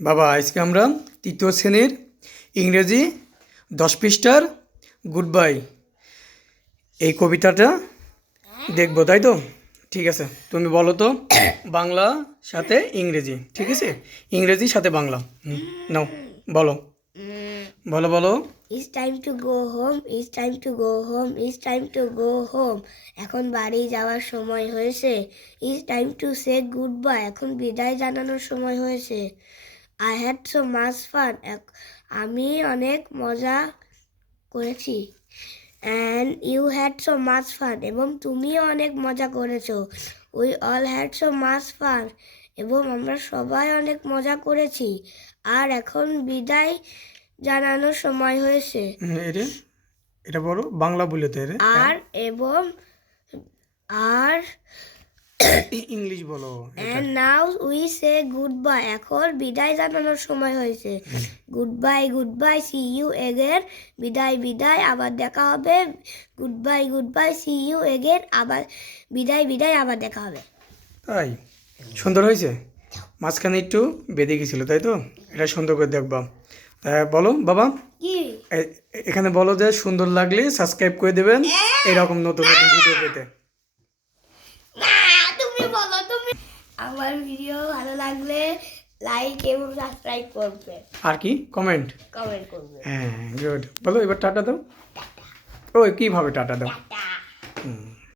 বাবা আজকে আমরা তৃতীয় শ্রেণীর ইংরেজি 10 পৃষ্ঠার গুড বাই এই কবিতাটা দেখবো, তাই তো? ঠিক আছে, তুমি বলো তো বাংলা সাথে ইংরেজি, ঠিক আছে? ইংরেজি সাথে বাংলা। নাও বলো বলো বলো। It's time to go home, it's time to go home, it's time to go home. এখন বাড়ি যাওয়ার সময় হয়েছে। It's time to say goodbye. এখন বিদায় জানানোর সময় হয়েছে। I had so much fun. আমি অনেক মজা করেছি। And you had so much fun. এবং তুমিও অনেক মজা করেছো। We all had so much fun. এবং আমরা সবাই অনেক মজা করেছি। আর এখন বিদায় জানানোর সময় হয়েছে। এটা বলো বাংলা বলে তো আর এবং আর ইংলিশ বলো। and now we say goodbye. এখন বিদায় জানানোর সময় হয়েছে। goodbye goodbye see you again. বিদায় বিদায় আবার দেখা হবে। goodbye goodbye see you again. আবার বিদায় বিদায় আবার দেখা হবে। তাই সুন্দর হয়েছে, মাঝখানে একটু বেঁধে গেছিল, তাই তো? এটা সুন্দর করে দেখবা। বলো বাবা, কি এখানে বলো যে সুন্দর লাগলে সাবস্ক্রাইব করে দেবেন এরকম নতুন নতুন ভিডিও পেতে। তুমি বলো তুমি। আমার ভিডিও ভালো লাগলে লাইক এবং সাবস্ক্রাইব করবে, আর কি কমেন্ট করবে। হ্যাঁ গুড। বলো এবার টাটা দাও। ও কিভাবে টাটা দাও? টাটা।